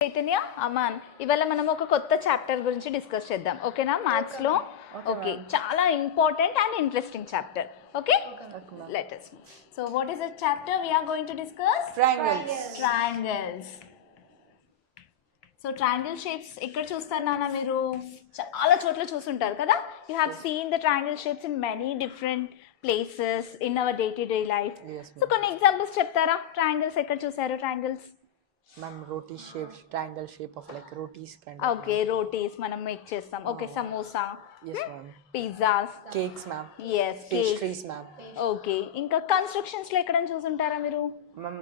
చైతన్య అమాన్ ఇవాళ మనం ఒక కొత్త చాప్టర్ గురించి డిస్కస్ చేద్దాం ఓకేనా మ్యాథ్స్ లో ఓకే చాలా important and interesting chapter okay let us know so what is the chapter we are going to discuss triangles so triangle shapes ఎక్కడ చూస్తారు నాన్న మీరు చాలా చోట్ల చూసుంటారు కదా you have seen the triangle shapes in many different places in our day to day life so కొన్ని examples చెప్తారా ట్రయాంగిల్స్ ఎక్కడ చూసారు triangles Ma'am, roti shaped triangle shape of like rotis kind okay rotis మనం make చేస్తాం okay samosa Yes, ma'am. Pizzas Cakes, ma'am. Yes Pastries, ma'am. Okay ఇంకా constructions లో ఎక్కడైనా చూసుంటారా మీరు Ma'am,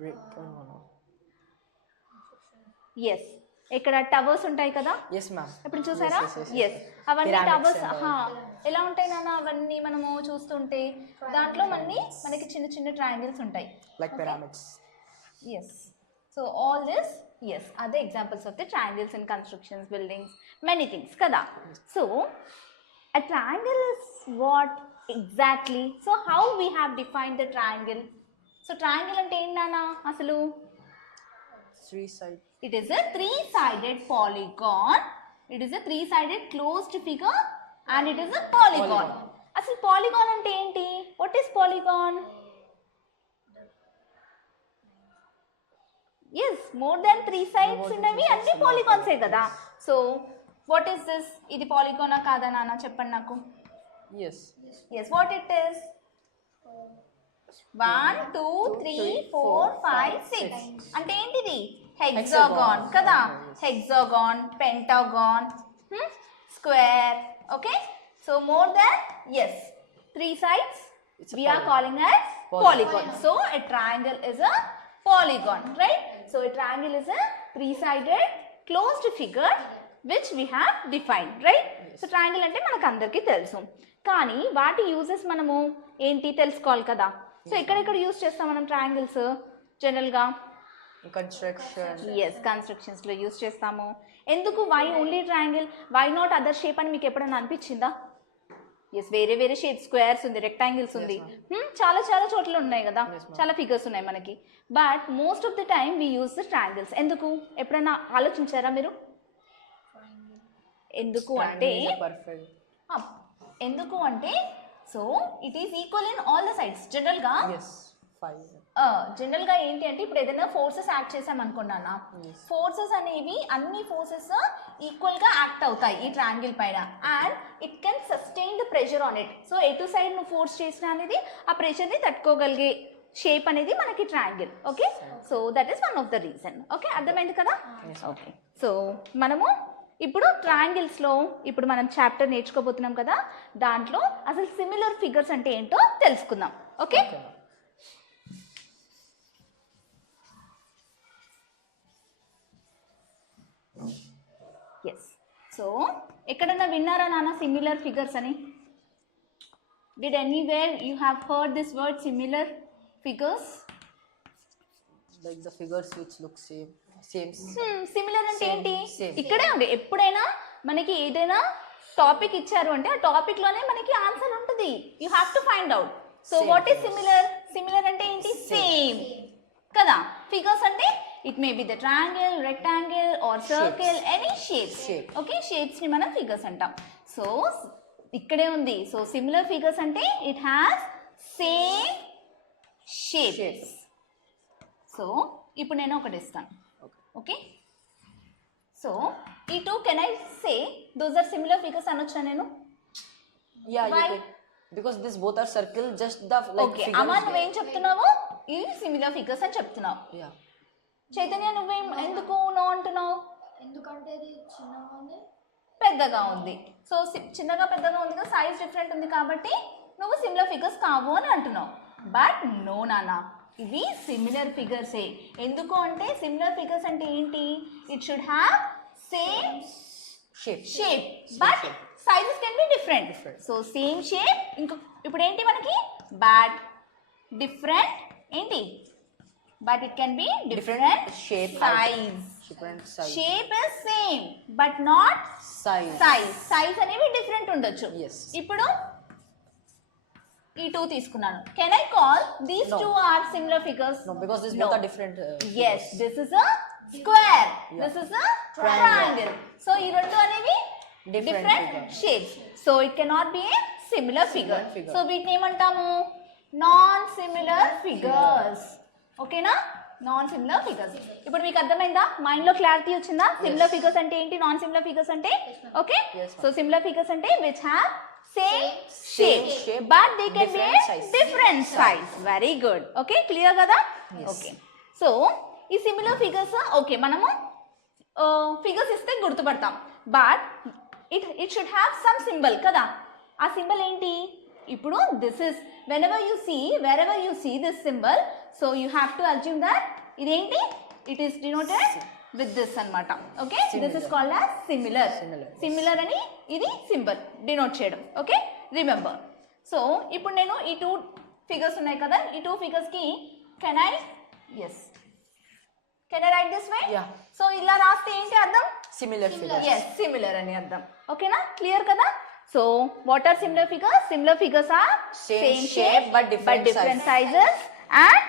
brick. No. ఎస్ ఇక్కడ టవర్స్ ఉంటాయి కదా Yes, ma'am. ఎప్పుడు చూసారా Yes. ఎస్ అవన్నీ Pyramids టవర్స్ and all. ఎలా ఉంటాయి నాన్న అవన్నీ మనము చూస్తుంటే దాంట్లో మనకి చిన్న చిన్న ట్రయాంగిల్స్ ఉంటాయి Like pyramids. Yes so all this yes are the examples of the triangles in constructions buildings many things kada so a triangle is what exactly so how we have defined the triangle so triangle ante em nana asalu Three side. it is a three-sided polygon it is a three-sided closed figure and it is a polygon asalu polygon ante enti what is polygon yes more than three sides ఉన్నవి అన్ని పాలిగాన్స్ ఏ కదా so what is this ఇది పాలిగానా కాదా నాన్న చెప్పండి నాకు Yes. yes what it is 1 2 3 4 5 6 అంటే ఏంటిది హెక్సాగాన్ కదా హెక్సాగాన్ పెంటాగాన్ square okay so more than yes three sides we are calling as polygon so a triangle is a polygon right so a triangle is a three-sided closed figure which we have defined right so triangle అంటే మనకు అందరికీ తెలుసు కానీ వాటి యూజెస్ మనము ఏంటి తెలుసుకోవాలి కదా సో ఎక్కడెక్కడ యూజ్ చేస్తాం మనం ట్రయాంగిల్స్ జనరల్గా Construction. ఎస్ కన్స్ట్రక్షన్స్ లో యూజ్ చేస్తాము ఎందుకు why only triangle why not other shape అని మీకు ఎప్పుడైనా అనిపించిందా ఎస్ వేరే వేరే షేప్ స్క్వేర్స్ ఉంది రెక్టాంగిల్స్ ఉంది చాలా చాలా చోట్ల ఉన్నాయి కదా చాలా ఫిగర్స్ ఉన్నాయి మనకి but most of the time we use the triangles ఎందుకు ఎప్పుడైనా ఆలోచించారా మీరు ఎందుకు అంటే Perfect. ఎందుకు అంటే so it is equal in all the sides జనరల్గా Yes. Five. జనరల్గా ఏంటి అంటే ఇప్పుడు ఏదైనా ఫోర్సెస్ యాక్ట్ చేసాం అనుకున్నానా ఫోర్సెస్ అనేవి అన్ని ఫోర్సెస్ ఈక్వల్గా యాక్ట్ అవుతాయి ఈ ట్రయాంగిల్ పైన and it can sustain the pressure on it so ఎటు సైడ్ నువ్వు ఫోర్స్ చేసినా అనేది ఆ ప్రెషర్ని తట్టుకోగలిగే షేప్ అనేది మనకి triangle okay so that is one of the reason okay అర్థమైంది కదా ఓకే సో మనము ఇప్పుడు ట్రయాంగిల్స్లో ఇప్పుడు మనం చాప్టర్ నేర్చుకోబోతున్నాం కదా దాంట్లో అసలు సిమిలర్ ఫిగర్స్ అంటే ఏంటో తెలుసుకుందాం ఓకే ఎస్ సో ఎక్కడన్నా విన్నారా నాన్న సిమిలర్ ఫిగర్స్ అని did anywhere you have heard this word similar figures Like the figures which look same. Similar అంటే ఏంటి same. ఇక్కడే ఉంది ఎప్పుడైనా మనకి ఏదైనా టాపిక్ ఇచ్చారు అంటే ఆ టాపిక్ లోనే మనకి ఆన్సర్ ఉంటుంది you have to find out so Same what is figures. Similar similar అంటే ఏంటి సేమ్ కదా ఫిగర్స్ అంటే it may be the triangle rectangle or circle any shapes Shape. Okay shapes ని మనం ఫిగర్స్ అంటాం సో ఇక్కడే ఉంది సో సిమిలర్ ఫిగర్స్ అంటే it has same shapes so ఇప్పుడు నేను ఒకటి ఇస్తాను ఓకే సో ఈ two can I say those are similar figures అనొచ్చా నేను Yeah, Why? you could. Because these both are circle, just the like okay figures. అమ్మా నువ్వేం చెప్తున్నావు ఇవి సిమిలర్ ఫిగర్స్ అని చెప్తున్నావు Yeah. చైతన్య నువ్వేం ఎందుకు నో అంటున్నావు ఎందుకంటే ఇది చిన్నగా ఉంది పెద్దగా ఉంది సో చిన్నగా పెద్దగా ఉంది కదా సైజ్ డిఫరెంట్ ఉంది కాబట్టి నువ్వు సిమిలర్ ఫిగర్స్ కావు అని అంటున్నావు బట్ నో నానా ఇవి సిమిలర్ ఫిగర్సే ఎందుకు అంటే సిమిలర్ ఫిగర్స్ అంటే ఏంటి it should have same Shape. Shape but sizes can be different so same shape ఇంకో ఇప్పుడు ఏంటి మనకి బట్ డిఫరెంట్ ఏంటి but it can be different shape, size Different size. Shape is same but not Size. Size అనేవి different ఉండొచ్చు Yes. ఇప్పుడు ఈ two తీసుకున్నాను can I call these No. Two are similar figures No, because these both are different. yes this is a square, Yeah. This is a triangle. So ఈ రెండు అనేవి Different different figures. Shapes. So it cannot be a similar figure. figure. So వీటిని ఏమంటాము? Non similar figures. ఓకేనా? Non similar figures. ఇప్పుడు మీకు అర్థమైందా? మైండ్ లో క్లారిటీ వచ్చిందా? సిమిలర్ ఫిగర్స్ అంటే ఏంటి, నాన్ సిమిలర్ ఫిగర్స్ అంటే? Okay, Yes, ma'am. So similar figures అంటే which have same Same shape shape, but they can be different size. Different size. Very good. Okay, clear కదా? Yes. ఓకే, సో ఈ similar figures okay మనము figures ఇస్తే గుర్తుపడతాం, but it should have some symbol కదా. ఆ symbol ఏంటి? ఇప్పుడు this is wherever you see this symbol, so you have to assume that ఇదేంటి, it is denoted with this అన్నమాట. Okay, this is called as similar. Similar అని ఇది symbol denote చేయడం. Okay, remember. So ఇప్పుడు నేను ఈ 2 ఫిగర్స్ ఉన్నాయి కదా, ఈ 2 ఫిగర్స్ కి can I right this way? Yeah. So ఇలా రాస్తే ఏంటి అర్థం? Similar figures. yes, similar అని అర్థం. ఓకేనా, క్లియర్ కదా? So what are similar figures? Similar figures are Same shape but different sizes and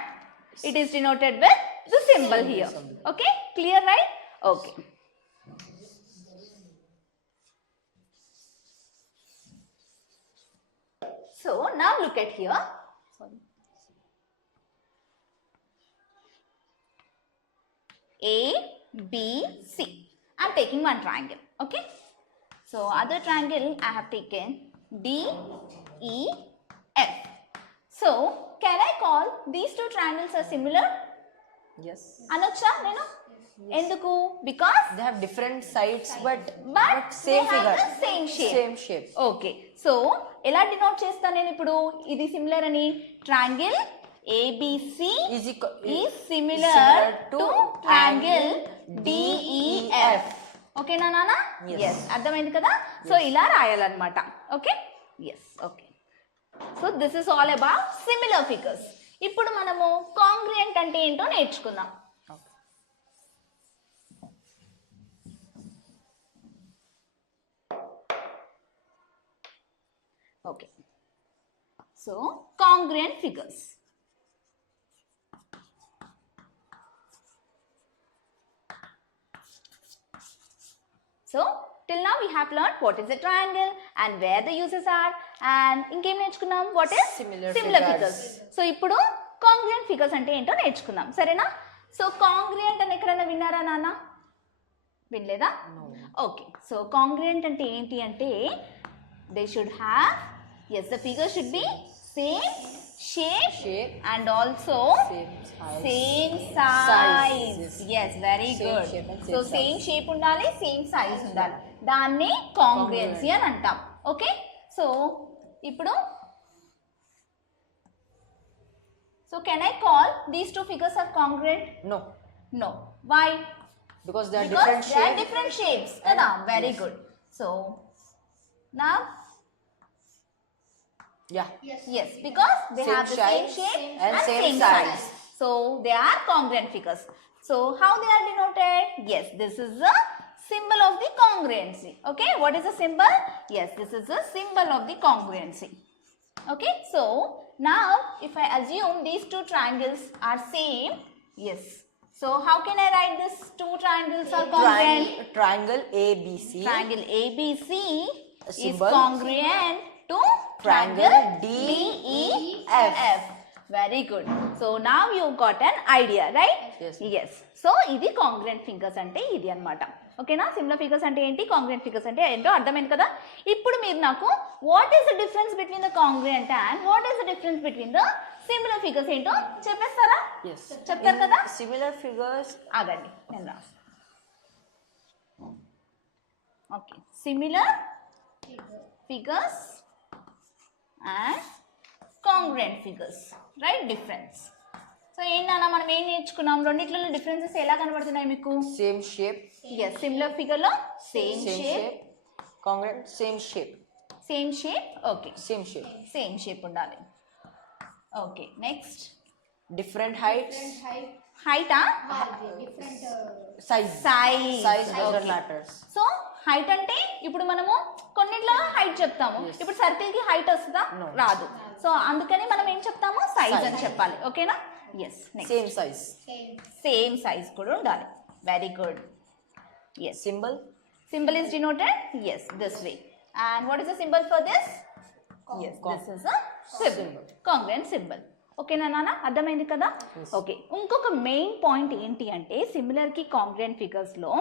it is denoted with the symbol here. Okay, clear, right? Okay. So now look at here. Sorry. A, B, C. I'm taking one triangle. Okay. So other triangle I have taken D, E, F. So can I call these 2 triangles as similar? Yes. Anocha, nenu? Enduku? Because They have different sides but they same have figure. the same shape. Same shape. Okay. So ఎలా డినోట్ చేస్తాను నేను ఇప్పుడు ఇది సిమిలర్ అని? Triangle ABC is similar to triangle DEF. ఓకేనా నాన్న? Yes. అర్థమైంది కదా? సో ఇలా రాయాలన్నమాట. Okay, yes. Okay, so this is all about similar figures. ఇప్పుడు మనము కాంగ్రియంట్ అంటే ఏంటో నేర్చుకుందాం. Okay, so congruent figures. So till now we have learned what is a triangle and where the uses are, and ఇంకేం నేర్చుకున్నాం? what is Similar figures. So ఇప్పుడు congruent figures అంటే ఏంటో నేర్చుకుందాం, సరేనా? సో కాంగ్రియంట్ అని ఎక్కడైనా విన్నారా నాన్న? వినలేదా? ఓకే, సో కాంగ్రియంట్ అంటే ఏంటి అంటే they should have, yes, the figure should be same shape and also same size. Yes, very good. So same shape ఉండాలి, same size ఉండాలి, దాన్ని కాంగ్రియంసీ అని అంటాం. ఓకే, సో ఇప్పుడు so can I call these 2 figures are congruent? No. Why? Because they are different shapes kada. Very good. So now yes, because they have the same shape and same size. So they are congruent figures. So how they are denoted? Yes, this is the symbol of the congruency. Okay, what is the symbol? Yes, this is the symbol of the congruency. Okay, so now if I assume these 2 triangles are same, yes. So how can I write this 2 triangles are congruent? Triangle ABC. Triangle ABC is symbol congruent to triangle DEF. Very good. So now you got an idea, right? Yes. So ఇది కాంగ్రుయెంట్ ఫిగర్స్ అంటే ఇది అన్నమాట. ఓకేనా? Similar figures అంటే ఏంటి, కాంగ్రుయెంట్ ఫిగర్స్ అంటే ఏంటో అర్థమైంది కదా. ఇప్పుడు మీరు నాకు what is the difference between the congruent and what is the difference between the similar figures ఏంటో చెప్పేస్తారా? చెప్తారు కదా. సిమిలర్ ఫిగర్స్, ఆగండి నేను రాస్తాను. Okay, similar figures and congruent figures, right? Difference. So ఏంటన్నా మనం ఏం నేర్చుకున్నాం? రెండిట్లలో డిఫరెన్సెస్ ఎలా కనబడుతున్నాయి మీకు? Same shape. Yes, similar figure లో same shape, congruent same shape. Same shape. Okay, same shape ఉండాలి. Okay, next different heights. హైటా? Size doesn't matters. So height అంటే ఇప్పుడు మనము కొన్నిట్లో హైట్ చెప్తాము, ఇప్పుడు సర్కిల్ కి హైట్ వస్తుందా? రాదు. సో అందుకని మనం ఏం చెప్తాము? సైజ్ అని చెప్పాలి. ఓకేనా? Yes, next same size. Same size కూడా ఉండాలి. Very good. Yes. Symbol? Symbol is denoted? Yes, this way. And what is the symbol for this? Yes, this is a symbol. Congruent symbol. ఓకేనా నాన్న, అర్థమైంది కదా? ఓకే, ఇంకొక మెయిన్ పాయింట్ ఏంటి అంటే సిమిలర్కి కాంగ్రుయెంట్ ఫిగర్స్లో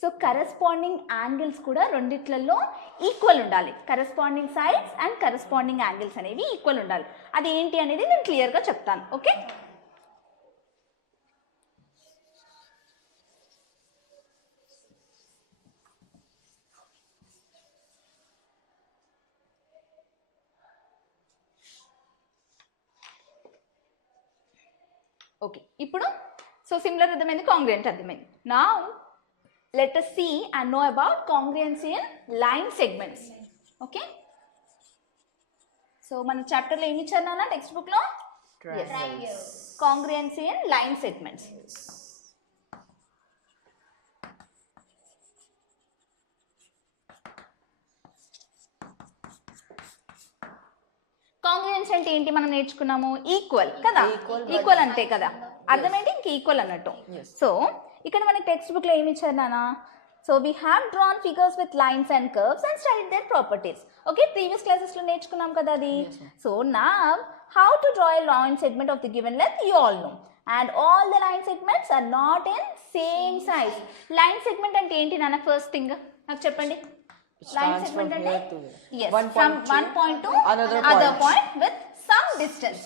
సో కరెస్పాండింగ్ యాంగిల్స్ కూడా రెండిట్లలో ఈక్వల్ ఉండాలి. Corresponding sides and corresponding angles అనేవి ఈక్వల్ ఉండాలి. అది ఏంటి అనేది నేను క్లియర్గా చెప్తాను. ఓకే, ఓకే ఇప్పుడు సో సిమిలర్ అర్థమైంది, కాంగ్రుయెంట్ అర్థమైంది. నా let us see and know about congruency in line segments. Okay, so మన చాప్టర్ లో ఏమి ఇచ్చారు నాన్న టెక్స్ట్ బుక్ లో? Triangles. Congruency in line segments. కాంగ్రుయెన్స్ అంటే ఏంటి మనం నేర్చుకున్నాము? ఈక్వల్ కదా, ఈక్వల్ అంతే కదా, అర్థమేంటి ఇంక ఈక్వల్ అన్నట్టు. సో ఇక్కడ మనకి టెక్స్ట్ బుక్ లో ఏమి ఇచ్చారు నాన్న? So we have drawn figures with lines and curves and studied their properties. Okay, previous classes లో నేర్చుకున్నాం కదా అది. సో నా how to draw a line segment of the given length you all know, and all the line segments are not in same size. Line segment అంటే ఏంటి నాన్న? First thing నాకు చెప్పండి. Line segment అంటే yes, from one point to other point with some distance.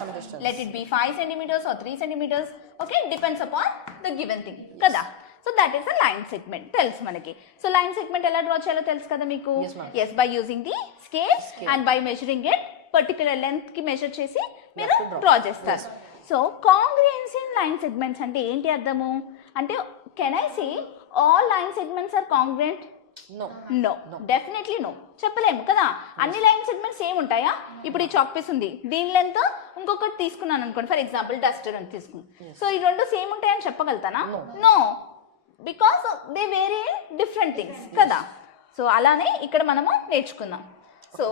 Let it be 5 centimeters or 3 centimeters. Okay, depends upon the given thing kada. So that is a line segment. తెలుసు మనకి. So line segment ఎలా డ్రా చేయాలో తెలుసు కదా మీకు? Yes, by using the scale and by measuring it particular length కి మెజర్ చేసి మీరు డ్రా చేస్తారు. So congruency in line segments అంటే ఏంటి అర్థము? అంటే can I say all line segments are congruent? No, definitely no. చెప్పలేము కదా. అన్ని లైన్ సెగ్మెంట్స్ సేమ్ ఉంటాయా? ఇప్పుడు ఈ చాక్ పీస్ ఉంది, దీని లెంత్ ఇంకొకటి తీసుకున్నాను అనుకోండి, ఫర్ ఎగ్జాంపుల్ డస్టర్ అని తీసుకున్నాను. సో ఈ రెండు సేమ్ ఉంటాయని చెప్పగలుగుతానా? No, because they vary in different things కదా. సో అలానే ఇక్కడ మనము నేర్చుకుందాం. సో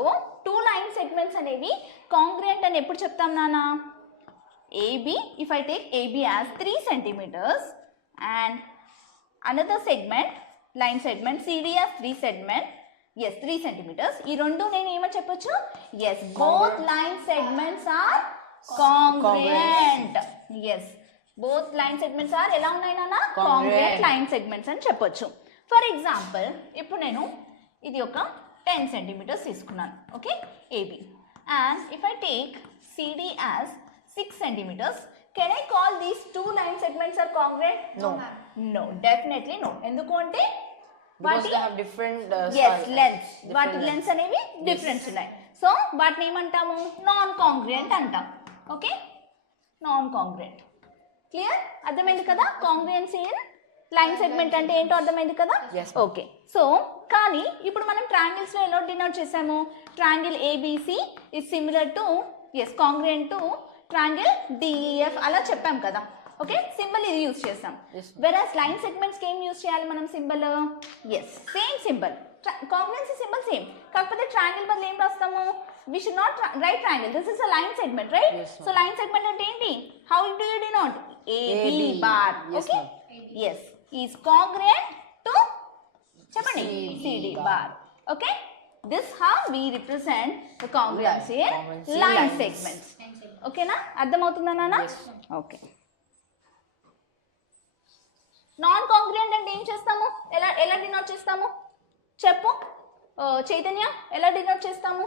టూ లైన్ సెగ్మెంట్స్ అనేవి కాంగ్రుయెంట్ అని ఎప్పుడు చెప్తాం నాన్న? AB, if I take AB as 3 centimeters and another segment line segment CD as 3 segment, yes 3 centimeters. ఈ రెండు నేను ఏమని చెప్పొచ్చు? yes, both line segments are congruent. yes, both line segments are ఎలా ఉన్నాయి నాన్న? congruent line segments అని చెప్పొచ్చు. ఫర్ ఎగ్జాంపుల్ ఇప్పుడు నేను ఇది ఒక 10 centimeters తీసుకున్నాను. Okay, AB, and if I take CD as 6 centimeters, can I call these two line segments are congruent? No, definitely no. ఎందుకు అంటే because they have different lengths. వాటి లెన్స్ అనేవి డిఫరెన్స్ ఉన్నాయి. సో వాటిని ఏమంటాము? నాన్ కాంగ్రుయెంట్ అంటాం. Okay, non congruent. Clear? అర్థమైంది కదా? కాంగ్రుయెన్సీ ఇన్ లైన్ సెగ్మెంట్ అంటే ఏంటో అర్థమైంది కదా? ఓకే, సో కానీ ఇప్పుడు మనం ట్రయాంగిల్స్ లో ఎలా డినోట్ చేసాము? Triangle ABC is similar to congruent to triangle DEF అలా చెప్పాం కదా. ఓకే, సింబల్ ఇది యూజ్ చేస్తాం. వెరాస్ లైన్ సెగ్మెంట్స్ కి ఏం యూజ్ చేయాలి మనం symbol? Same symbol, congruency symbol same, కాకపోతే ట్రయాంగిల్ బదులు ఏం రాస్తాము? we should not write triangle, this is a line segment, right? So line segment అంటే ఏంటి? how do you denote? AB bar. Okay, yes, is congruent to చెప్పండి CD bar. Okay, this how we represent the congruency in line segments. ఓకేనా? అర్థమవుతుందా నాన్న? Okay, non కాంగ్రుయెంట్ అంటే ఏం చేస్తాము? ఎలా డినోట్ చేస్తాము చెప్పు చైతన్య, ఎలా డినోట్ చేస్తాము?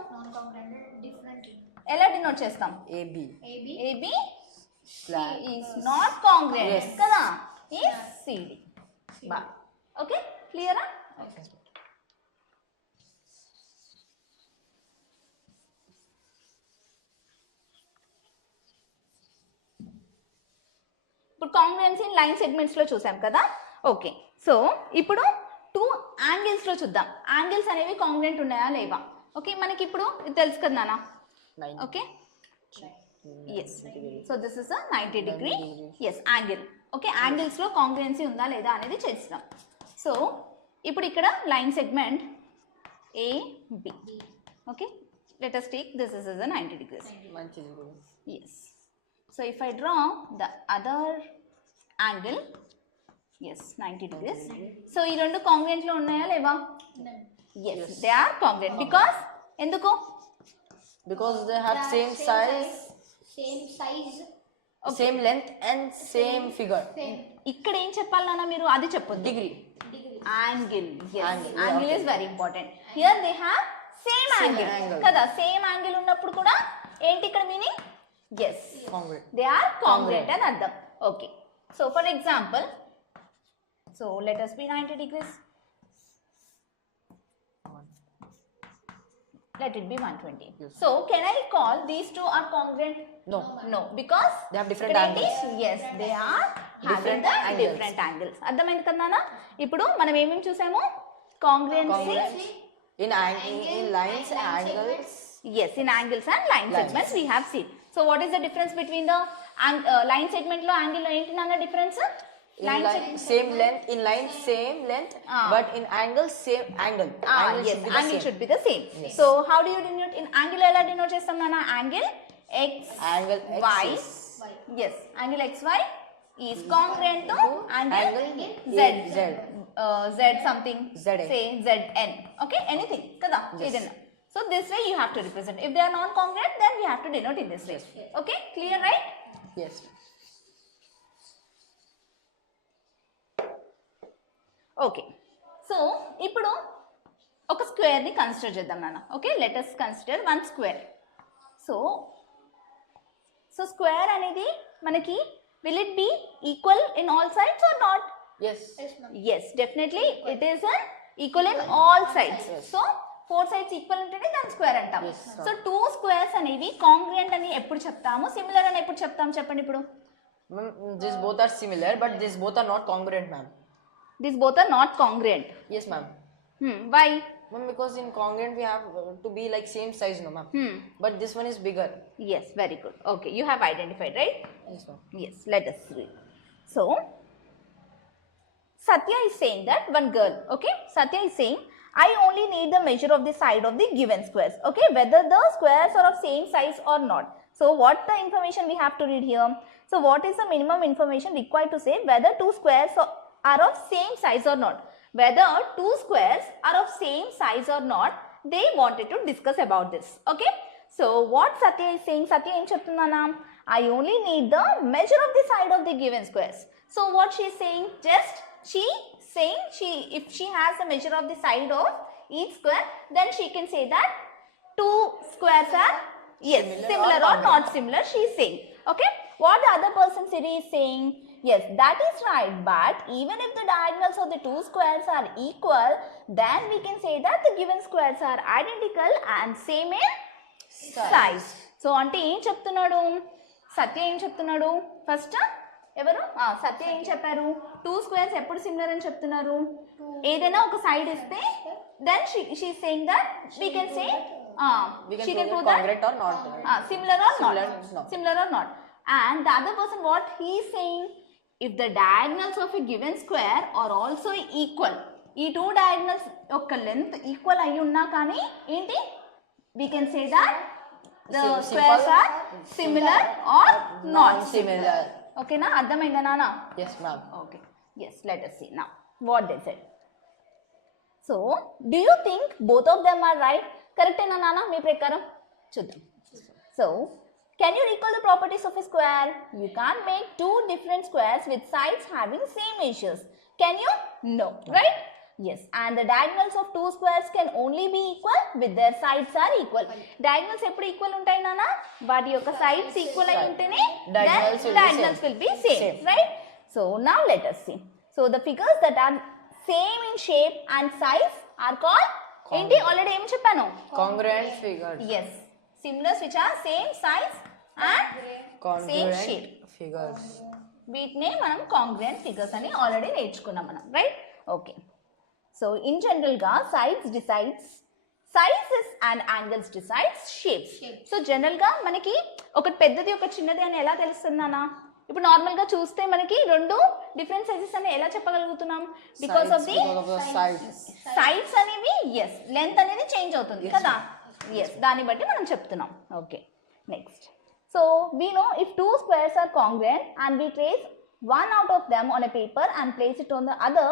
ఎలా డినోట్ చేస్తాం? AB is not congruent కదా, is CD bar. ఓకే, క్లియరా? ఇప్పుడు కాంగ్రుయెన్సీ ఇన్ లైన్ సెగ్మెంట్స్ లో చూసాం కదా. ఓకే, సో ఇప్పుడు టూ యాంగిల్స్ లో చూద్దాం. యాంగిల్స్ అనేవి కాంగ్రుయెంట్ ఉన్నాయా లేవా? ఓకే, మనకి ఇప్పుడు ఇది తెలుసు కదా నాన్న. Okay, yes, so this is a 90 degree yes angle. Okay, angles లో కాంగ్రుయెన్సీ ఉందా లేదా అనేది చేస్తాం. సో ఇప్పుడు ఇక్కడ line segment AB. Okay, let us take this is a 90 degrees. Yes. So if I draw the other angle, yes 90 degrees. So ఈ రెండు congruent లో ఉన్నాయా లేవా? Yes they are congruent. Because ఎందుకు? Because they have same size, same length and same figure. ఇక్కడ ఏం చెప్పాలి నాన్న మీరు? అది చెప్పొద్దు. Degree. Angle. Angle, angle is very important. Here they have same angle కదా. సేమ్ యాంగిల్ ఉన్నప్పుడు కూడా ఏంటి ఇక్కడ meaning? Yes Congruent. They are congruent అని అర్థం. Okay, so for example, so let us be 90 degrees. Let it be 120. Yes. So can I call these two are congruent? No. No, because They have different ఇక్కడ ఏంటి? angles. Yes, they are having Different the angles. different angles. అర్థమైంది కదా నాన్న? ఇప్పుడు మనం ఏమేమి చూసాము? Congruency. Congruent. In lines and angles. Yes, in angles and line Lines. segments we have seen. So what is the difference between the line segment లో angle లో ఏంటి నాన్న difference? In line, same length. In line, same length. But in angle, same angle. Angle Yes, should be the angle same. should be the same. Yes. So how do you denote in angle? ఎలా denote చేస్తాం నాన్న? Angle x, Angle x y. is Yes, angle xy is congruent to angle z. Z. Z something. ZN. Say zn. Okay, anything. Kada. Yes. Edana. So this way you have to represent. If they are non-congruent, then we have to denote in this way. Okay, clear, right? Yes. Okay, so ఇప్పుడు ఒక స్క్వేర్ని consider చేద్దాం నాన్న. Okay, let us consider one square. So square అనేది మనకి will it be equal in all sides or not? Yes. Yes, definitely it is an equal in all sides. So 4 sides equal ఉంటేనే దాని స్క్వేర్ అంటాం. Yes, sir. So 2 squares అనేవి కాంగ్రుయెంట్ అని ఎప్పుడు చెప్తాము, సిమిలర్ అని ఎప్పుడు చెప్తాము చెప్పండి ఇప్పుడు? Ma'am, these both are similar, but these both are not congruent, ma'am. These both are not congruent. Yes, ma'am. Why? Ma'am, because in congruent we have to be like same size, no, ma'am. But this one is bigger. Yes, very good. Okay, you have identified, right? Yes, ma'am. Yes, let us read. So, Satya is saying that one girl, okay? Satya is saying, I only need the measure of the side of the given squares, okay? Whether the squares are of same size or not. So, what the information we have to read here? So, what is the minimum information required to say whether two squares are of same size or not? Whether two squares are of same size or not, they wanted to discuss about this, okay? So, what Satya is saying, Satya em cheptundana? I only need the measure of the side of the given squares. So, what she is saying? Just she saying if she has a measure of the side of each square, then she can say that two squares are similar or not similar, she is saying. Okay, what the other person Siri is saying? Yes, that is right, but even if the diagonals of the two squares are equal, then we can say that the given squares are identical and same in size. So ante em cheptunnadu? Satya em cheptunnadu? First ఎవరు? సత్య ఏం చెప్పారు? 2 squares ఎప్పుడు సిమిలర్ అని చెప్తున్నారు? ఏదైనా ఒక side ఇస్తే then she saying that we can say she can prove congruent or not. Similar or not. No. Similar or not. And the other person what he is saying, if the diagonals of a given square are also equal, ఈ 2 diagonals యొక్క length equal అయి ఉన్నా కానీ ఏంటి, we can say that the squares are similar or not similar. Okay na, అర్థమైందా నాన్న? Yes, ma'am. Okay, yes, let us see now what they said. So do you think both of them are right? Correct na nana మీ ప్రకారం? చూద్దాం. So can you recall the properties of a square? You can't make two different squares with sides having same measures. Can you? No, right? Yes, and the diagonals of two squares can only be equal with their sides are equal. Diagonals ఎప్పుడు ఈక్వల్ ఉంటాయి నాన్న? వాటి యొక్క sides equal అయి ఉంటేనే diagonals will be same, right? So now let us see. So the figures that are same in shape and size are called ఏంటి? ఆల్రెడీ ఏం చెప్పాను? Congruent figures. Yes, similars which are same size and same Congruent shape. figures. వీటినే మనం కాంగ్రుయెంట్ ఫిగర్స్ అని ఆల్రెడీ నేర్చుకున్నాం మనం, right? Okay, so in జనరల్గా sizes and angles decides shapes. So జనరల్గా మనకి ఒకటి పెద్దది ఒకటి చిన్నది అని ఎలా తెలుస్తుంది అన్న? ఇప్పుడు నార్మల్గా చూస్తే మనకి రెండు డిఫరెంట్ సైజెస్ అని ఎలా చెప్పగలుగుతున్నాం? బికాస్ ఆఫ్ ది సైడ్స్ అనేవి లెంత్ అనేది చేంజ్ అవుతుంది కదా. దాన్ని బట్టి మనం చెప్తున్నాం. Okay, next. So we know if two squares are congruent and we trace one out of them on a paper and place it on the other,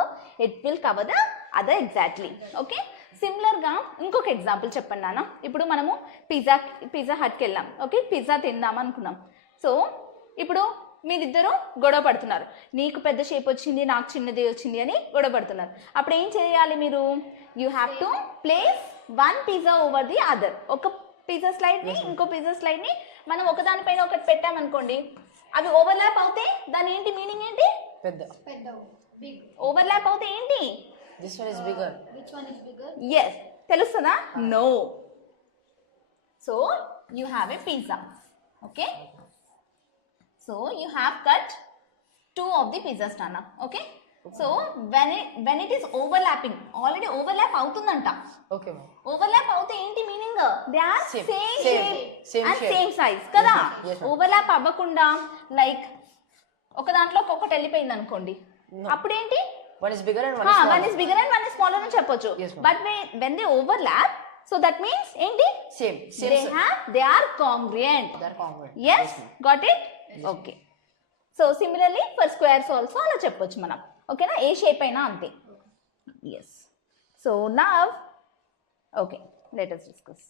it will cover the other exactly. Okay, సిమిలర్గా ఇంకొక ఎగ్జాంపుల్ చెప్పండి నాన్న. ఇప్పుడు మనము పిజ్జా హట్కి వెళ్ళాం. Okay, pizza తిందాం అనుకున్నాం. సో ఇప్పుడు మీరిద్దరూ గొడవ పడుతున్నారు. నీకు పెద్ద షేప్ వచ్చింది, నాకు చిన్నది వచ్చింది అని గొడవ పడుతున్నారు. అప్పుడు ఏం చేయాలి మీరు? You have to place one pizza over the other. ఒక పిజ్జా స్లైడ్ని ఇంకో పిజ్జా స్లైడ్ని మనం ఒకదానిపైన ఒకటి పెట్టామనుకోండి, అవి ఓవర్లాప్ అవుతే దాని ఏంటి మీనింగ్ ఏంటి? పెద్ద. Big. ఓవర్లాప్ అవుతే ఏంటి? This one is bigger. Which one is bigger? Yes. తెలుస్తుందా? No. So you have a pizza. Okay. So you have cut two of the pizzas, Nana. Okay. So when it is overlapping, already overlap అవుతుందంట. Okay, ma'am. Overlap అవుతే ఏంటి meaning? They are Same. same Same. shape Same and shape. same size కదా. Yes, ma'am. Overlap అవ్వకుండా లైక్ ఒక దాంట్లో ఒక్కొక్కటి వెళ్ళిపోయింది అనుకోండి, అప్పుడేంటి? One is bigger and one is smaller. One is bigger and one is smaller అని చెప్పొచ్చు. Yes, ma'am. But when they overlap, so that means ఏంటి? Same. They are congruent. They are congruent. Yes, got it? Okay. So similarly for squares also అలా చెప్పొచ్చు మనం. ఓకేనా? ఏ షేప్ అయినా అంతే. Yes. So now, okay, let us discuss.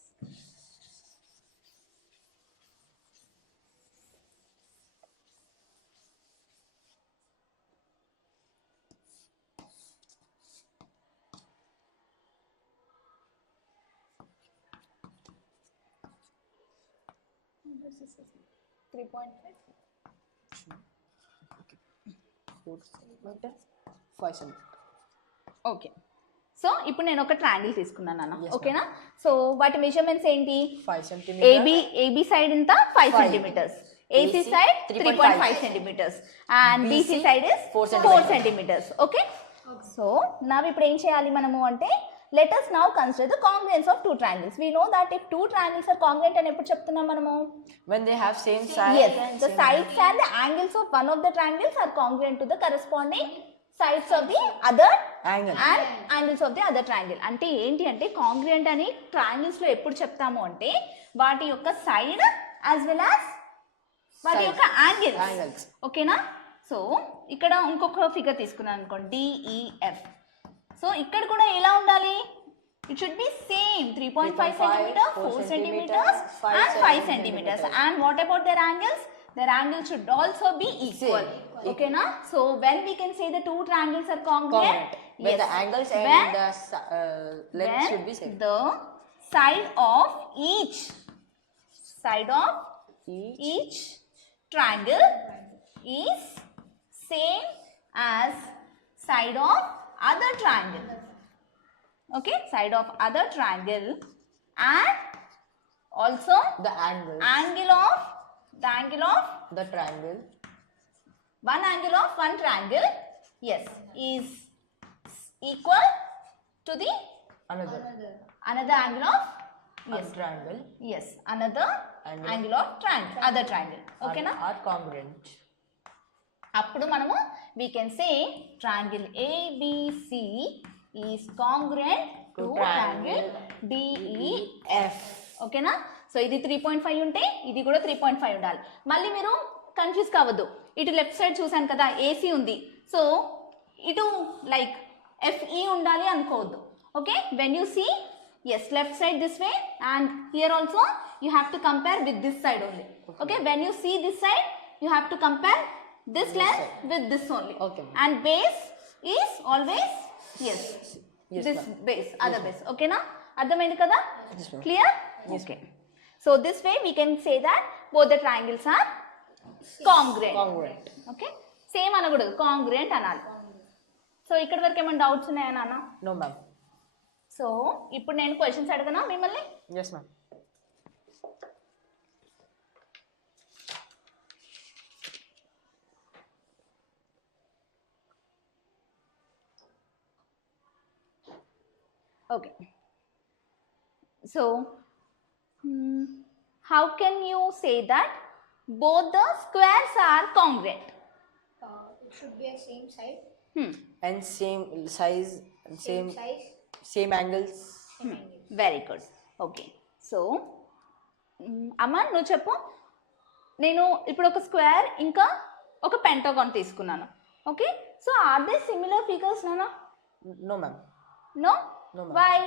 This is 3.5. 5 centimeters. Okay, so ఇప్పుడు నేను ఒక ట్రయాంగిల్ తీసుకున్నాను అన్న. Yes, ఓకేనా? సో వాటి మెజర్మెంట్స్ ఏంటి? 5 centimeters. ఏబి సైడ్ ఇంత 5 Five. Centimetres, AC AC side 3.5 3.5 centimetres and BC BC side is 4 4 centimetres. Okay, so నా ఇప్పుడు ఏం చేయాలి మనము అంటే, let us now consider the congruence of two triangles. We know that if two triangles are congruent అని ఎప్పుడు చెప్తున్నాం మనము? When they have same size. Yes, the sides and the angles of one of the triangles are congruent to the corresponding sides of the other Angle. and angles of the other triangle. అంటే ఏంటి అంటే కాంగ్రుయెంట్ అని ట్రయాంగిల్స్ లో ఎప్పుడు చెప్తాము అంటే వాటి యొక్క సైడ్ యాజ్ వెల్ యాజ్ వాటి యొక్క యాంగిల్స్. ఓకేనా? సో ఇక్కడ ఇంకొక ఫిగర్ తీసుకున్నాను అనుకోండి, డిఈఎఫ్. సో ఇక్కడ కూడా ఎలా ఉండాలి? ఇట్ షుడ్ బి సేమ్ 3.5 centimeters, 4 centimeters and 5 centimeters. And what about their angles? Their angles should also be equal. Okay na? So when we can say the two triangles are congruent? When Yes. the angles When- and the length when should be same. the side of each Each triangle is same as side of other triangle. Okay, side of other triangle, and also the angles. angle of The triangle. one angle of one triangle, yes, is equal to the Another angle of triangle. yes, another angle of triangle, other triangle. Okay na? Are congruent. అప్పుడు మనము we can say triangle ABC is congruent to triangle DEF. ఓకేనా? సో ఇది 3.5 ఉంటే ఇది కూడా 3.5 ఉండాలి. మళ్ళీ మీరు కన్ఫ్యూజ్ కావద్దు. ఇటు లెఫ్ట్ సైడ్ చూసాను కదా, ఏసీ ఉంది, సో ఇటు లైక్ FE ఉండాలి అనుకోవద్దు. Okay, when you see yes left side this way and here also you have to compare with this side only. Okay, when you see this side you have to compare this length with this only. Okay. And base is always yes this ma'am. base, other base. Okay na? అర్థమైంది కదా? Yes, ma'am. Clear? Okay. So this way we can say that both the triangles are congruent. Okay, same అనకూడదు, congruent అనాలి. సో ఇక్కడ వరకు ఏమైనా డౌట్స్ ఉన్నాయా నాన్న? No, ma'am. So ఇప్పుడు నేను క్వశ్చన్స్ అడగనా మిమ్మల్ని? Yes, ma'am. Okay. So, how can you say that both the squares are congruent? It should be a same side, And same size and same size, same angles. same angle. Very good. Okay. So, అమ్మ నువ్వు చెప్పు. నేను ఇప్పుడు ఒక స్క్వేర్ ఇంకా ఒక pentagon తీసుకున్నాను. Okay, so are they similar figures నానా? No, ma'am. No. No, ma'am. Why?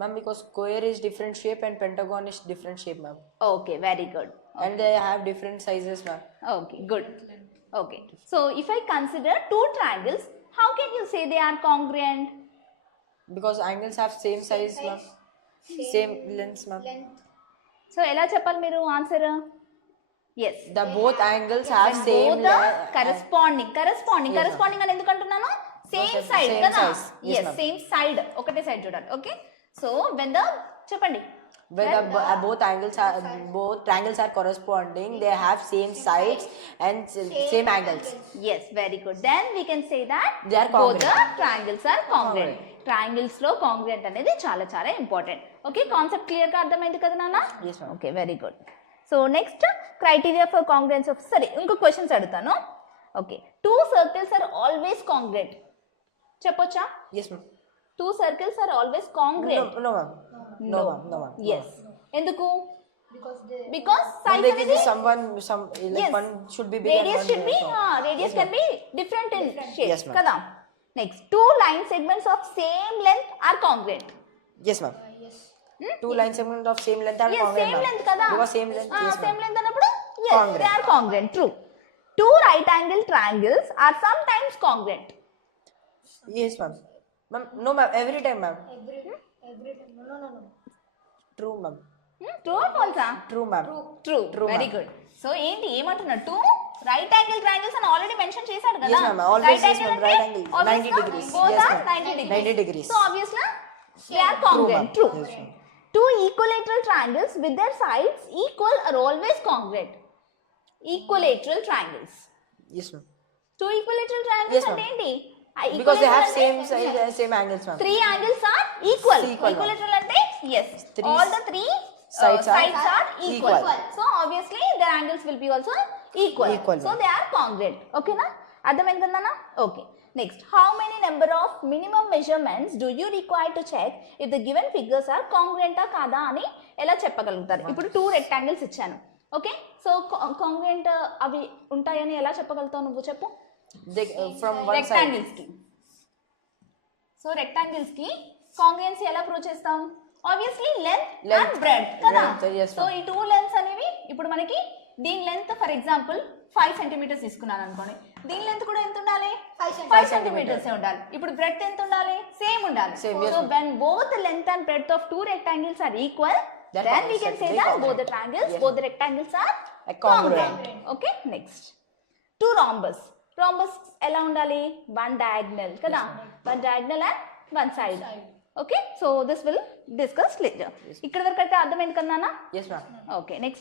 Ma'am, because square is different shape and pentagon is different shape, ma'am. Okay, very good. And they have different sizes, ma'am. Okay, good. Okay, so if I consider two triangles, how can you say they are congruent? Because angles have same size, ma'am. Same lengths, ma'am. Length. So ఎలా చెప్పాలి మీరు answer? yes, The both angles have same both the length. corresponding Yes, ma'am. అని ఎందుకు అంటున్నాను? Same Both side same కదా? size. Yes, yes, ma'am. Same side, ఒకటే సైడ్ చూడాలి. Okay, so when the చెప్పండి. When both triangles are corresponding, they have same sides and same angles. yes, very good. Then we can say that They are both the congruent. triangles are congruent. triangles లో congruent అనేది చాలా చాలా important. Okay, concept clear గా అర్థమైంది కదా నాన్న? Yes, ma'am. Okay, very good. So next criteria for congruence of, సరే ఇంకో క్వశ్చన్స్ అడుగుతాను. Okay, two circles are always congruent చెప్పొచ్చా? Yes, ma'am. Two circles are always congruent? No, ma'am. No, ma'am. No, ma'am. yes. ఎందుకు? Because they because When size they అనేది give like Yes. one should be big radius and should one be small. radius Yes, can ma'am. be different in shape. Yes, ma'am. kada? Next, two line segments of same length are congruent. Yes, ma'am. yes. Two line segments of same length are Yes, congruent, same ma'am. length kada? Because same length. Yes, same ma'am. length అన్నప్పుడు yes, Congruent. they are congruent. True. Two right angle triangles are sometimes congruent. Yes, ma'am. Ma'am, no, ma'am. Every time, ma'am. Every time. No. True, ma'am. True or false? True, ma'am. True. True, Very ma'am. good. So ఏంటి ఏమంటున్నాడు? Two right angle triangles అని already mention చేశాడు కదా? Yes, ma'am. Always Right yes, angle ma'am. అంటే Right angle. obvious 90 గా degrees. both Yes, are ma'am. 90 degrees. 90 degrees. So obviously they are True, congruent. ma'am. True. Yes, ma'am. Two equilateral triangles with their sides equal are always congruent. Equilateral triangles. Yes, ma'am. Two equilateral triangles Yes, ma'am. అంటే ఏంటి? Because they have Equilateral same అంటే size and same angles, ma'am. three angles are equal. Equal, ma'am. Equilateral అంటే yes, Three all the three sides are are equal. equal. So obviously their angles will be also equal. Equal, So ma'am. they are congruent. Okay na? అర్థమైంది కదా? Okay. Next, how many number of minimum measurements do you require to check if the given figures are congruent కాదా అని ఎలా చెప్పగలుగుతారు? ఇప్పుడు two rectangles ఇచ్చాను. Okay, so కాంగ్రుయెంట్ అవి ఉంటాయని ఎలా చెప్పగలుగుతావు నువ్వు చెప్పు? They, from one side. Rectangles కి. సో రెక్టాంగిల్స్ కి కాంగ్రుయెన్సీ ఎలా ప్రూవ్ చేస్తాం? Obviously length and Length, bread కదా? breadth, yes, సో ఈ టూ లెంత్స్ అనేవి ఇప్పుడు మనకి దీని లెంత్ ఫర్ ఎగ్జాంపుల్ 5 సెంటీమీటర్స్ తీసుకున్నాను అనుకోండి, దీని లెంత్ కూడా ఎంత ఉండాలి? 5 సెంటీమీటర్స్ ఉండాలి. ఇప్పుడు బ్రెడ్త్ ఎంత ఉండాలి? సేమ్ ఉండాలి. Same, yes, so ma'am. when both the length and breadth of two rectangles are equal, They're then we congruent. can say They that congruent. both the triangles, Yes, both the rectangles are Congruent. Okay, next. Two rhombus. Rhombus ఎలా ఉండాలి? One diagonal కదా? One diagonal and one side. Okay, so this will discuss later. ఇక్కడ వరకు అయితే అర్థమైంది కదా నాన్న? Yes, ma'am. Okay, next